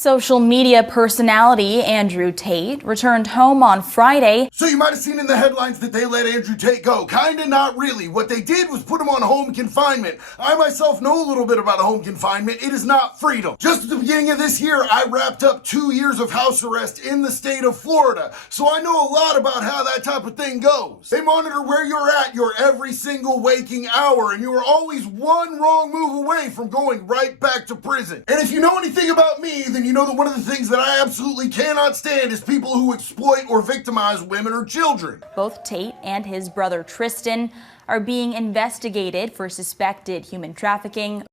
Social media personality Andrew Tate returned home on Friday. So you might have seen in the headlines that they let Andrew Tate go. Kinda, not really. What they did was put him on home confinement. I myself know a little bit about home confinement. It is not freedom. Just at the beginning of this year, I wrapped up 2 years of house arrest in the state of Florida. So I know a lot about how that type of thing goes. They monitor where you're at your every single waking hour, and you are always one wrong move away from going right back to prison. And if you know anything about me, then you know that one of the things that I absolutely cannot stand is people who exploit or victimize women or children. Both Tate and his brother Tristan are being investigated for suspected human trafficking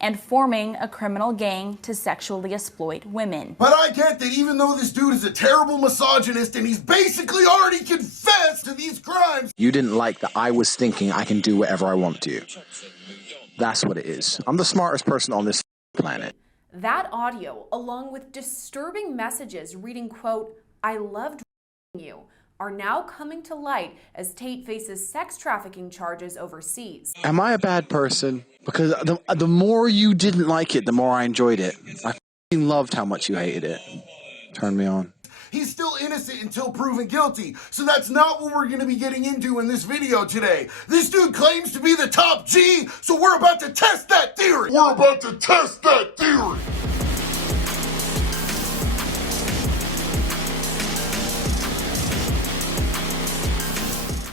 and forming a criminal gang to sexually exploit women. But I get that even though this dude is a terrible misogynist and he's basically already confessed to these crimes. You didn't like that I was thinking I can do whatever I want to. That's what it is. I'm the smartest person on this planet. That audio, along with disturbing messages reading, quote, "I loved you," are now coming to light as Tate faces sex trafficking charges overseas. Am I a bad person? Because the more you didn't like it, the more I enjoyed it. I f***ing loved how much you hated it. Turned me on. He's still innocent until proven guilty. So that's not what we're going to be getting into in this video today. This dude claims to be the top G, so we're about to test that theory.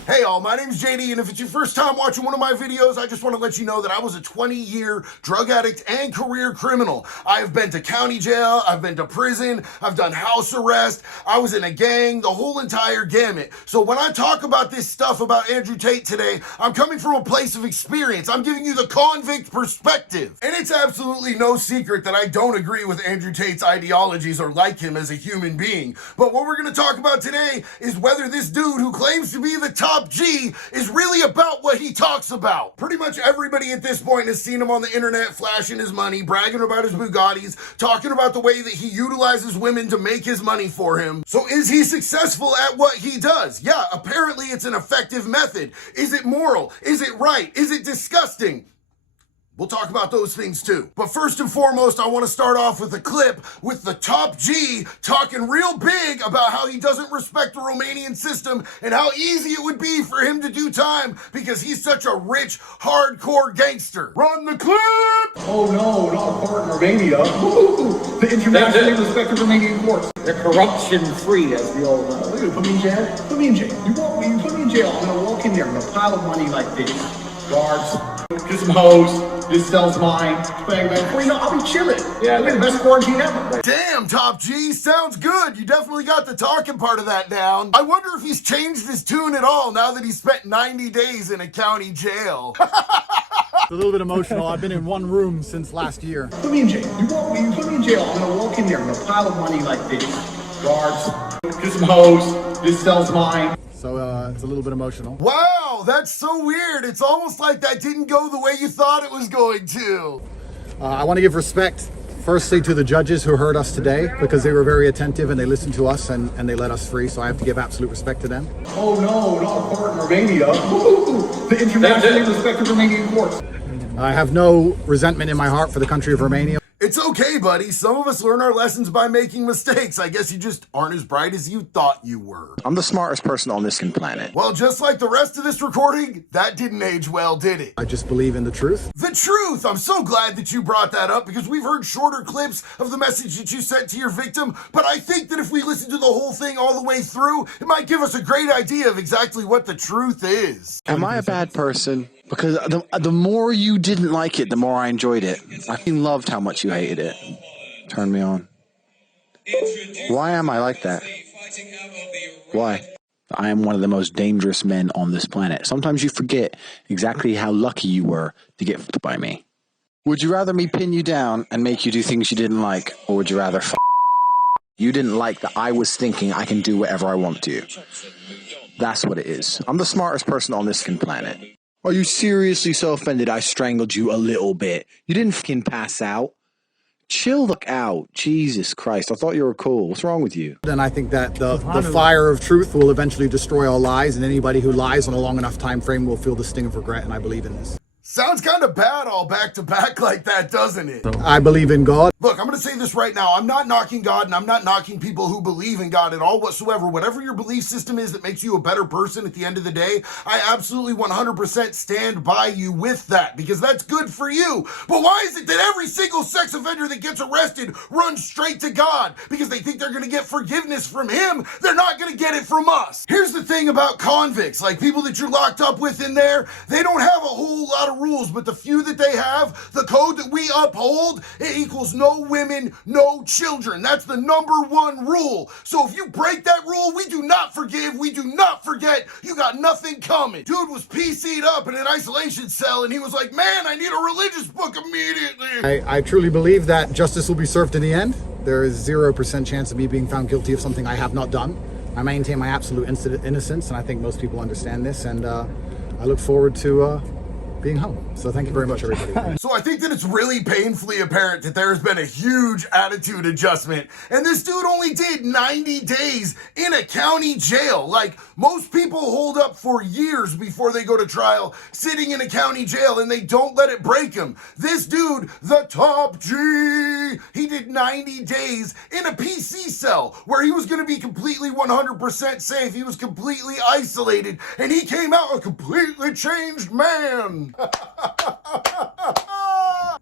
Hey all, my name's JD, and if it's your first time watching one of my videos, I just want to let you know that I was a 20-year drug addict and career criminal. I have been to county jail, I've been to prison, I've done house arrest, I was in a gang, the whole entire gamut. So when I talk about this stuff about Andrew Tate today, I'm coming from a place of experience. I'm giving you the convict perspective. And it's absolutely no secret that I don't agree with Andrew Tate's ideologies or like him as a human being. But what we're going to talk about today is whether this dude who claims to be the top G is really about what he talks about. Pretty much everybody at this point has seen him on the internet flashing his money, bragging about his Bugattis, talking about the way that he utilizes women to make his money for him. So is he successful at what he does? Yeah, apparently it's an effective method. Is it moral? Is it right? Is it disgusting? We'll talk about those things too. But first and foremost, I want to start off with a clip with the top G talking real big about how he doesn't respect the Romanian system and how easy it would be for him to do time because he's such a rich, hardcore gangster. Run the clip! Oh no, not a court in Romania. The internationally respected Romanian courts. They're corruption-free, as we all know. Look at it, put me in jail. Put me in jail. You want me? You put me in jail. I'm gonna walk in there with a pile of money like this. Guards, get some hose. This cell's mine. Bang, bang. Well, you know, I'll be chilling. Yeah. I'll be the best quarantine ever. Damn, Top G, sounds good. You definitely got the talking part of that down. I wonder if he's changed his tune at all now that he spent 90 days in a county jail. It's a little bit emotional. I've been in one room since last year. Put me in jail. You want me? You put me in jail. I'm gonna walk in there with a pile of money like this. Guards, get some hose. This cell's mine. So it's a little bit emotional. Wow, that's so weird. It's almost like that didn't go the way you thought it was going to. I want to give respect, firstly, to the judges who heard us today because they were very attentive and they listened to us and they let us free. So I have to give absolute respect to them. Oh no, not a court in Romania. The internationally respected Romanian courts. I have no resentment in my heart for the country of Romania. It's okay, buddy. Some of us learn our lessons by making mistakes. I guess you just aren't as bright as you thought you were. I'm the smartest person on this planet. Well, just like the rest of this recording, that didn't age well, did it? I just believe in the truth. The truth! I'm so glad that you brought that up because we've heard shorter clips of the message that you sent to your victim, but I think that if we listen to the whole thing all the way through, it might give us a great idea of exactly what the truth is. Am I a bad person? Because the more you didn't like it, the more I enjoyed it. I f***ing loved how much you hated it. Turned me on. Why am I like that? Why? I am one of the most dangerous men on this planet. Sometimes you forget exactly how lucky you were to get f***ed by me. Would you rather me pin you down and make you do things you didn't like, or would you rather f***? You didn't like that I was thinking I can do whatever I want to. That's what it is. I'm the smartest person on this planet. Are you seriously so offended I strangled you a little bit? You didn't fucking pass out. Chill the out. Jesus Christ. I thought you were cool. What's wrong with you? And I think that the fire of truth will eventually destroy all lies, and anybody who lies on a long enough time frame will feel the sting of regret, and I believe in this. Sounds kind of bad all back to back like that, doesn't it? I believe in God. Look, I'm going to say this right now. I'm not knocking God, and I'm not knocking people who believe in God at all whatsoever. Whatever your belief system is that makes you a better person at the end of the day, I absolutely 100% stand by you with that, because that's good for you. But why is it that every single sex offender that gets arrested runs straight to God? Because they think they're going to get forgiveness from him. They're not going to get it from us. Here's the thing about convicts, like people that you're locked up with in there, they don't have a whole lot of rules, but the few that they have, the code that we uphold, it equals no women, no children. That's the #1 rule. So if you break that rule, we do not forgive, we do not forget, you got nothing coming. Dude was PC'd up in an isolation cell and he was like, man, I need a religious book immediately. I truly believe that justice will be served in the end. There is 0% chance of me being found guilty of something I have not done. I maintain my absolute innocence, and I think most people understand this, and I look forward to being home. So thank you very much, everybody. So I think that it's really painfully apparent that there's been a huge attitude adjustment, and this dude only did 90 days in a county jail. Like, most people hold up for years before they go to trial, sitting in a county jail, and they don't let it break him. This dude, the top G, he did 90 days in a PC cell where he was going to be completely 100% safe. He was completely isolated, and he came out a completely changed man.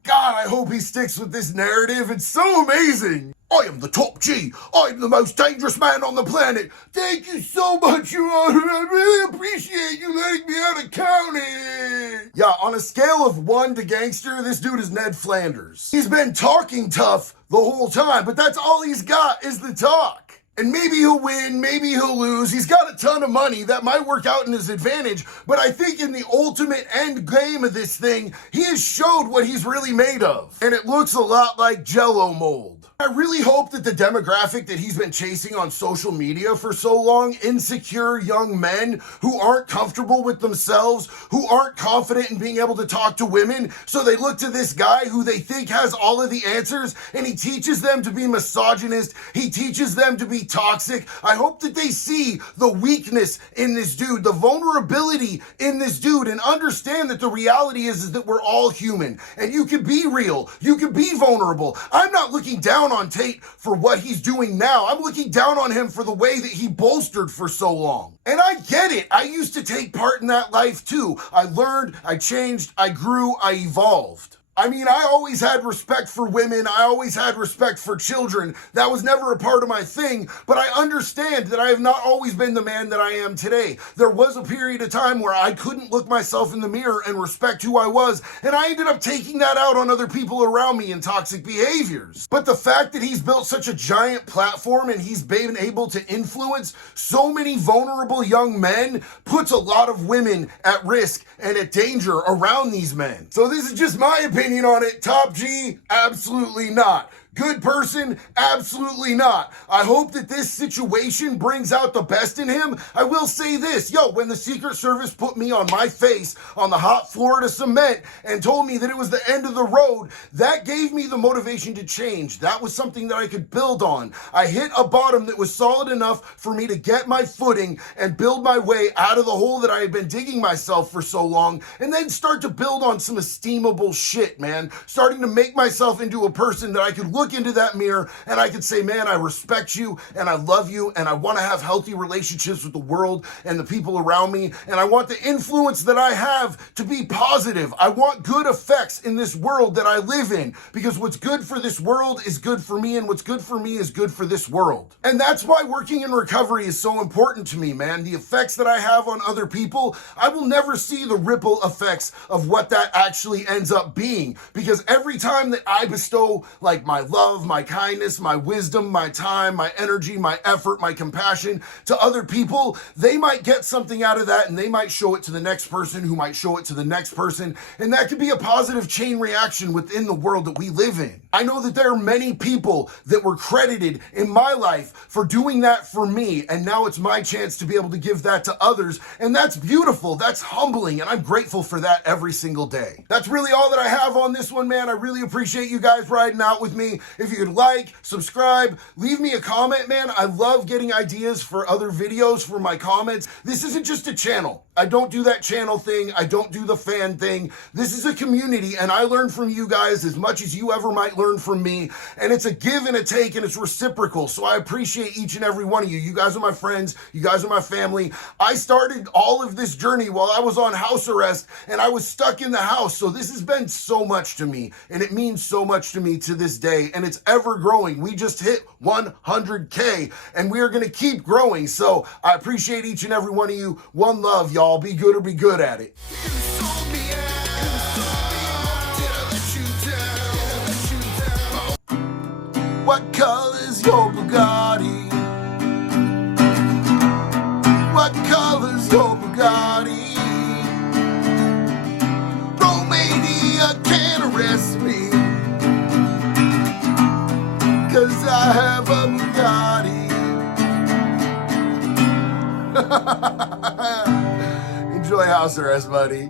God, I hope he sticks with this narrative. It's so amazing. I am the top G. I'm the most dangerous man on the planet. Thank you so much, Your Honor. I really appreciate you letting me out of county. Yeah, on a scale of 1 to gangster, this dude is Ned Flanders. He's been talking tough the whole time, but that's all he's got is the talk. And maybe he'll win, maybe he'll lose. He's got a ton of money. That might work out in his advantage. But I think in the ultimate end game of this thing, he has showed what he's really made of. And it looks a lot like Jell-O mold. I really hope that the demographic that he's been chasing on social media for so long, insecure young men who aren't comfortable with themselves, who aren't confident in being able to talk to women, so they look to this guy who they think has all of the answers, and he teaches them to be misogynist, he teaches them to be toxic. I hope that they see the weakness in this dude, the vulnerability in this dude, and understand that the reality is that we're all human, and you can be real, you can be vulnerable. I'm not looking down on Tate for what he's doing now. I'm looking down on him for the way that he bolstered for so long. And I get it. I used to take part in that life too. I learned, I changed, I grew, I evolved. I mean, I always had respect for women. I always had respect for children. That was never a part of my thing, but I understand that I have not always been the man that I am today. There was a period of time where I couldn't look myself in the mirror and respect who I was, and I ended up taking that out on other people around me in toxic behaviors. But the fact that he's built such a giant platform and he's been able to influence so many vulnerable young men puts a lot of women at risk and at danger around these men. So this is just my opinion on it. Top G, absolutely not. Good person? Absolutely not. I hope that this situation brings out the best in him. I will say this, when the Secret Service put me on my face on the hot Florida cement and told me that it was the end of the road, that gave me the motivation to change. That was something that I could build on. I hit a bottom that was solid enough for me to get my footing and build my way out of the hole that I had been digging myself for so long, and then start to build on some esteemable shit, man. Starting to make myself into a person that I could look into that mirror and I could say, man, I respect you and I love you and I want to have healthy relationships with the world and the people around me, and I want the influence that I have to be positive. I want good effects in this world that I live in, because what's good for this world is good for me, and what's good for me is good for this world. And that's why working in recovery is so important to me, man. The effects that I have on other people, I will never see the ripple effects of what that actually ends up being, because every time that I bestow like my love, my kindness, my wisdom, my time, my energy, my effort, my compassion to other people, they might get something out of that, and they might show it to the next person who might show it to the next person, and that could be a positive chain reaction within the world that we live in. I know that there are many people that were credited in my life for doing that for me, and now it's my chance to be able to give that to others, and that's beautiful, that's humbling, and I'm grateful for that every single day. That's really all that I have on this one, man. I really appreciate you guys riding out with me. me. If you could like, subscribe, leave me a comment, man. I love getting ideas for other videos for my comments. This isn't just a channel. I don't do that channel thing. I don't do the fan thing. This is a community, and I learn from you guys as much as you ever might learn from me. And it's a give and a take, and it's reciprocal. So I appreciate each and every one of you. You guys are my friends. You guys are my family. I started all of this journey while I was on house arrest, and I was stuck in the house. So this has been so much to me, and it means so much to me to this day, and it's ever growing. We just hit 100K, and we are going to keep growing. So I appreciate each and every one of you. One love, y'all. Be good or be good at it. What color's your Bugatti? What color's your Bugatti? Romania can't arrest me, 'cause I have a Bugatti. Enjoy house arrest, buddy.